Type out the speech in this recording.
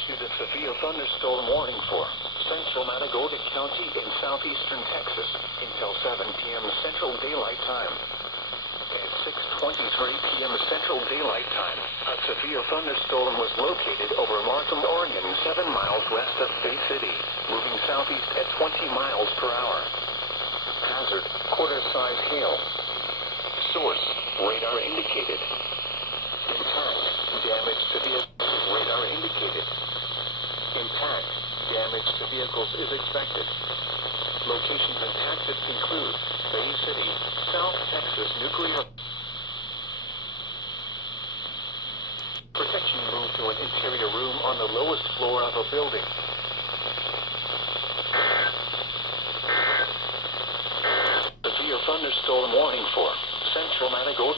issued a severe thunderstorm warning for central Matagorda County in southeastern Texas until 7 p.m. Central Daylight Time. At 6:23 p.m. Central Daylight Time, a severe thunderstorm was located over Markham, Oregon, 7 miles west of Bay City, moving southeast at 20 miles per hour. Hazard, quarter-size hail. Source, radar indicated. Impact, damage to vehicles, radar indicated. Impact, damage to vehicles is expected. Locations in Texas include Bay City, South Texas Nuclear. Protection moved to an interior room on the lowest floor of a building. Severe thunderstorm warning for central Matagorda.